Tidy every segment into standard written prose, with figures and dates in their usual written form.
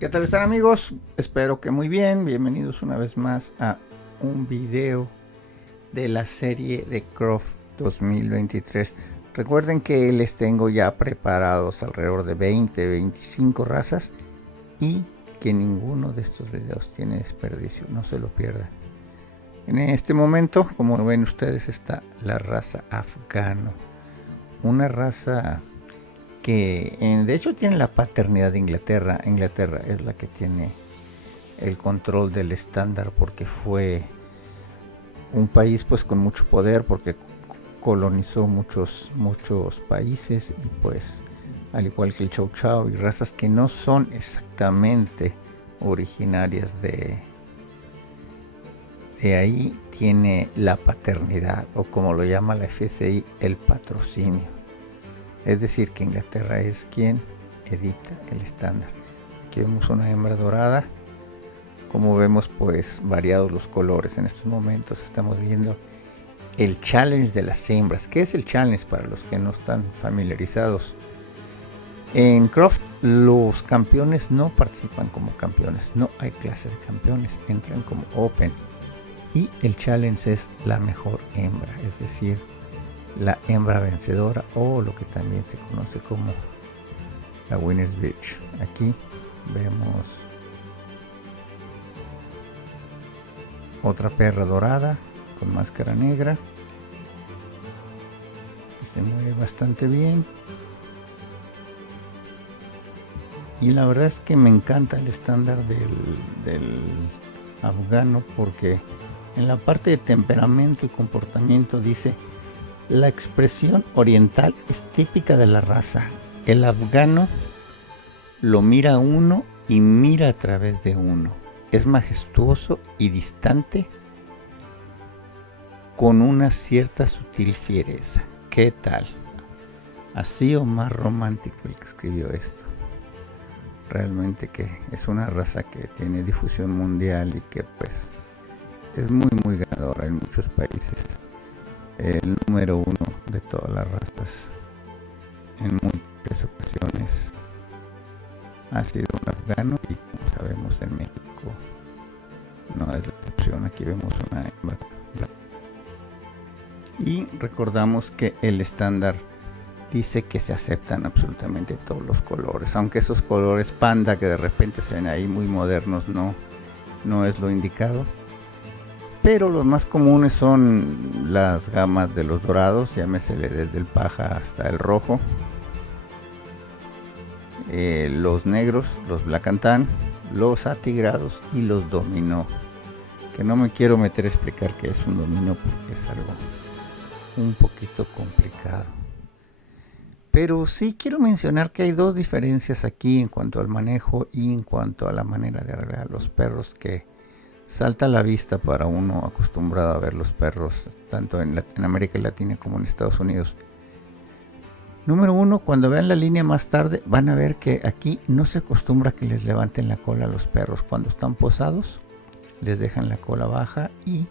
¿Qué tal están, amigos? Espero que muy bien. Bienvenidos una vez más a un video de la serie de Croft 2023. Recuerden que les tengo ya preparados alrededor de 20-25 razas y que ninguno de estos videos tiene desperdicio, no se lo pierdan. En este momento, como ven ustedes, está la raza afgano, una raza que de hecho tiene la paternidad de Inglaterra. Inglaterra es la que tiene el control del estándar porque fue un país pues con mucho poder, porque colonizó muchos países, y pues al igual que el Chow Chow y razas que no son exactamente originarias de ahí, tiene la paternidad, o como lo llama la FCI, el patrocinio. Es decir, que Inglaterra es quien edita el estándar. Aquí vemos una hembra dorada. Como vemos, pues variados los colores. En estos momentos estamos viendo el challenge de las hembras. ¿Qué es el challenge para los que no están familiarizados? En Croft los campeones no participan como campeones. No hay clase de campeones. Entran como open. Y el challenge es la mejor hembra. Es decir, la hembra vencedora, o lo que también se conoce como la Winner's Bitch. Aquí vemos otra perra dorada con máscara negra que se mueve bastante bien, y la verdad es que me encanta el estándar del afgano, porque en la parte de temperamento y comportamiento dice: la expresión oriental es típica de la raza. El afgano lo mira a uno y mira a través de uno. Es majestuoso y distante, con una cierta sutil fiereza. ¿Qué tal? Así o más romántico el que escribió esto. Realmente que es una raza que tiene difusión mundial y que pues es muy ganadora en muchos países. El número uno de todas las razas en múltiples ocasiones ha sido un afgano, y como sabemos, en México no es la excepción. Aquí vemos una hembra blanca. Y recordamos que el estándar dice que se aceptan absolutamente todos los colores, aunque esos colores panda que de repente se ven ahí muy modernos no es lo indicado. Pero los más comunes son las gamas de los dorados, llámesele desde el paja hasta el rojo, los negros, los black and tan, los atigrados y los dominó, que no me quiero meter a explicar qué es un dominó porque es algo un poquito complicado. Pero sí quiero mencionar que hay dos diferencias aquí en cuanto al manejo y en cuanto a la manera de arreglar los perros, que salta a la vista para uno acostumbrado a ver los perros tanto en América Latina como en Estados Unidos. Número uno, cuando vean la línea más tarde van a ver que aquí no se acostumbra que les levanten la cola a los perros. Cuando están posados les dejan la cola baja, y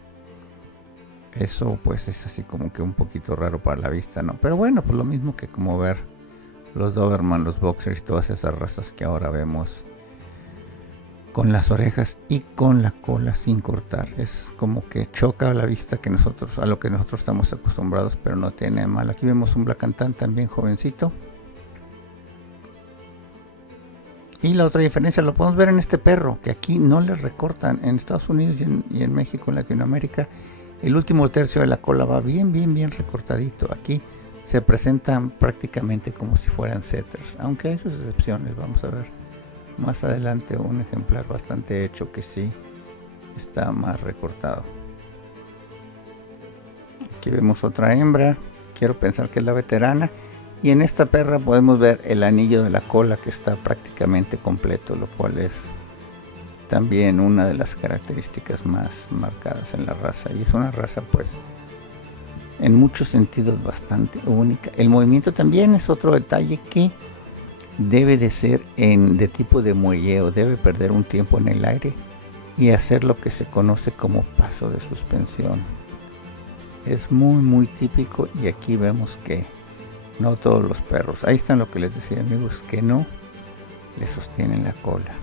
eso pues es así como que un poquito raro para la vista, ¿no? Pero bueno, pues lo mismo que como ver los Doberman, los Boxers y todas esas razas que ahora vemos con las orejas y con la cola sin cortar. Es como que choca a la vista a lo que nosotros estamos acostumbrados, pero no tiene mal. Aquí vemos un Black and Tan también jovencito. Y la otra diferencia lo podemos ver en este perro, que aquí no le recortan. En Estados Unidos y en México, en Latinoamérica, el último tercio de la cola va bien recortadito. Aquí se presentan prácticamente como si fueran setters, aunque hay sus excepciones. Vamos a ver más adelante un ejemplar bastante hecho que sí está más recortado. Aquí vemos otra hembra, quiero pensar que es la veterana, y en esta perra podemos ver el anillo de la cola que está prácticamente completo, lo cual es también una de las características más marcadas en la raza, y es una raza pues en muchos sentidos bastante única. El movimiento también es otro detalle que debe de ser de tipo de muelleo, debe perder un tiempo en el aire y hacer lo que se conoce como paso de suspensión. Es muy típico, y aquí vemos que no todos los perros, ahí están lo que les decía, amigos, que no le sostienen la cola.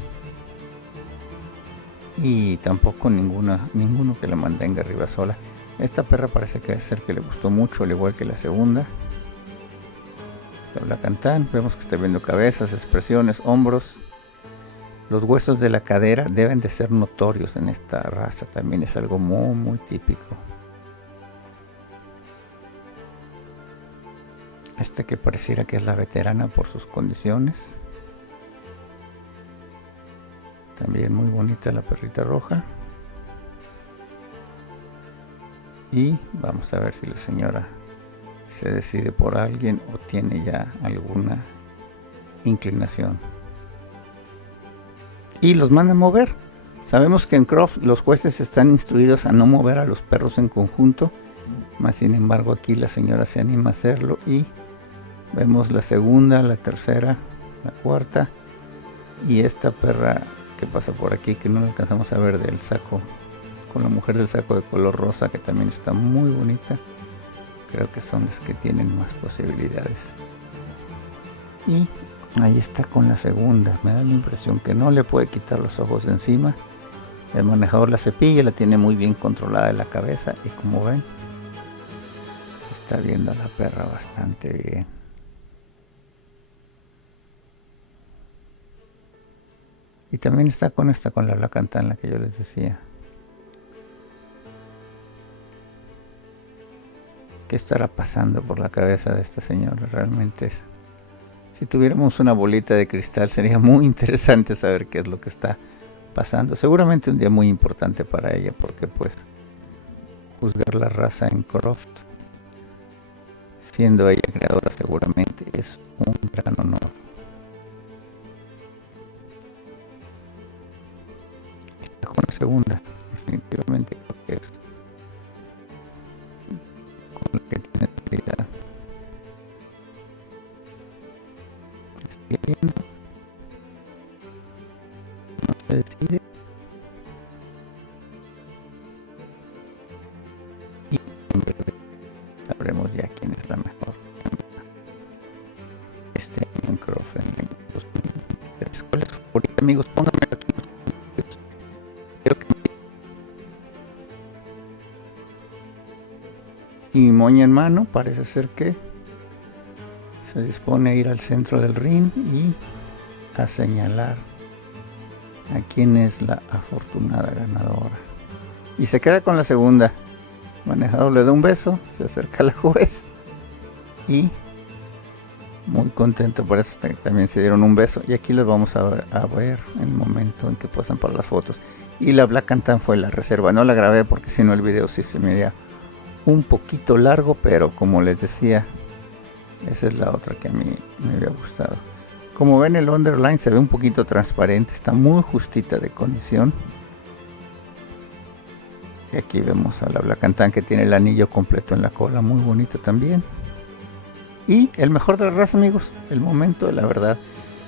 y tampoco ninguno que la mantenga arriba sola. Esta perra parece que es ser que le gustó mucho, al igual que la segunda. Esta Black and Tan, vemos que está viendo cabezas, expresiones, hombros. Los huesos de la cadera deben de ser notorios en esta raza, también es algo muy típico. Esta que pareciera que es la veterana por sus condiciones. También muy bonita la perrita roja. Y vamos a ver si la señora se decide por alguien o tiene ya alguna inclinación. Y los manda a mover. Sabemos que en Croft los jueces están instruidos a no mover a los perros en conjunto. Más sin embargo aquí la señora se anima a hacerlo y vemos la segunda, la tercera, la cuarta y esta perra que pasa por aquí que no la alcanzamos a ver del saco, con la mujer del saco de color rosa que también está muy bonita. Creo que son las que tienen más posibilidades. Y ahí está con la segunda. Me da la impresión que no le puede quitar los ojos de encima. El manejador la cepilla, la tiene muy bien controlada de la cabeza y como ven se está viendo a la perra bastante bien. Y también está con la Black and Tan, la que yo les decía. ¿Qué estará pasando por la cabeza de esta señora? Realmente es... Si tuviéramos una bolita de cristal sería muy interesante saber qué es lo que está pasando. Seguramente un día muy importante para ella porque pues juzgar la raza en Croft, siendo ella creadora, seguramente es un gran honor. Está con la segunda, definitivamente creo que es con la que tiene habilidad. Sigue viendo, no se decide y en breve sabremos ya quién es la mejor este año en Croft en el 2023. ¿Cuál es su favorita, amigos? Pónganme aquí en los comentarios. Quiero que y moña en mano, parece ser que se dispone a ir al centro del ring y a señalar a quién es la afortunada ganadora. Y se queda con la segunda. El manejador le da un beso, se acerca a la juez y muy contento, parece que también se dieron un beso. Y aquí los vamos a ver en el momento en que posan para las fotos. Y la Black and Tan fue la reserva, no la grabé porque si no el video sí se me haría un poquito largo, pero como les decía, esa es la otra que a mí me había gustado. Como ven, el underline se ve un poquito transparente, está muy justita de condición. Y aquí vemos a la Black and Tan que tiene el anillo completo en la cola, muy bonito también. Y el mejor de la raza, amigos, el momento de la verdad.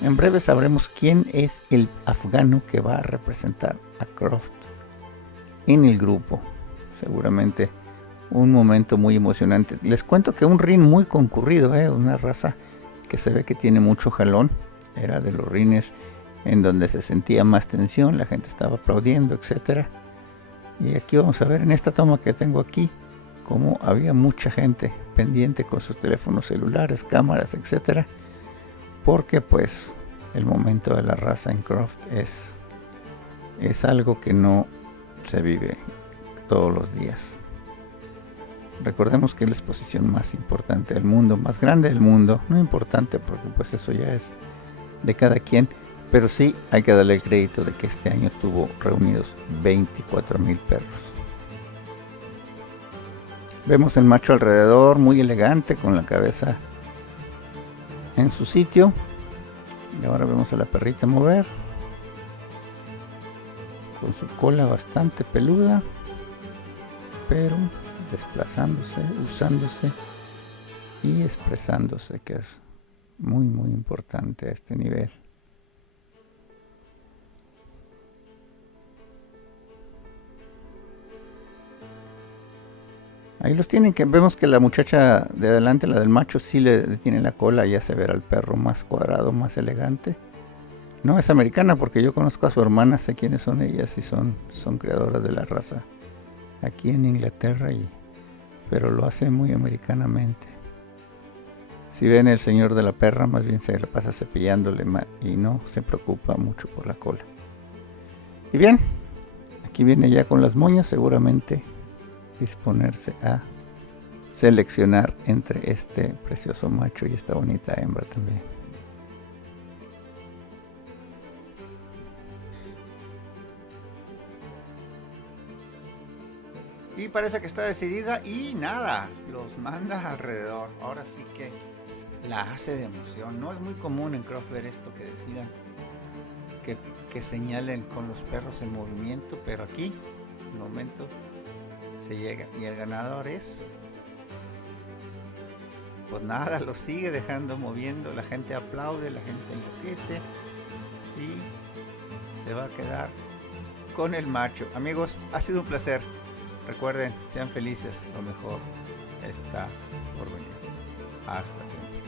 En breve sabremos quién es el afgano que va a representar a Croft en el grupo. Seguramente un momento muy emocionante. Les cuento que un ring muy concurrido, una raza que se ve que tiene mucho jalón. Era de los rines en donde se sentía más tensión, la gente estaba aplaudiendo, etcétera. Y aquí vamos a ver en esta toma que tengo aquí cómo había mucha gente pendiente con sus teléfonos celulares, cámaras, etcétera. Porque pues el momento de la raza en Croft es algo que no se vive todos los días. Recordemos que es la exposición más importante del mundo, más grande del mundo, no importante porque pues eso ya es de cada quien, pero sí hay que darle el crédito de que este año tuvo reunidos 24,000 perros. Vemos el macho alrededor, muy elegante, con la cabeza en su sitio. Y ahora vemos a la perrita mover, con su cola bastante peluda, pero desplazándose, usándose y expresándose, que es muy importante a este nivel. Ahí los tienen, que vemos que la muchacha de adelante, la del macho, sí le tiene la cola, ya se verá al perro más cuadrado, más elegante. No es americana porque yo conozco a su hermana, sé quiénes son ellas y son creadoras de la raza aquí en Inglaterra, pero lo hace muy americanamente. Si ven el señor de la perra, más bien se le pasa cepillándole y no se preocupa mucho por la cola. Y bien, aquí viene ya con las moñas, seguramente disponerse a seleccionar entre este precioso macho y esta bonita hembra también. Y parece que está decidida y nada, los manda alrededor. Ahora sí que la hace de emoción. No es muy común en Croft ver esto, que decidan que señalen con los perros en movimiento, pero aquí, en el momento, se llega. Y el ganador es... Pues nada, lo sigue dejando moviendo. La gente aplaude, la gente enloquece. Y se va a quedar con el macho. Amigos, ha sido un placer. Recuerden, sean felices, lo mejor está por venir. Hasta siempre.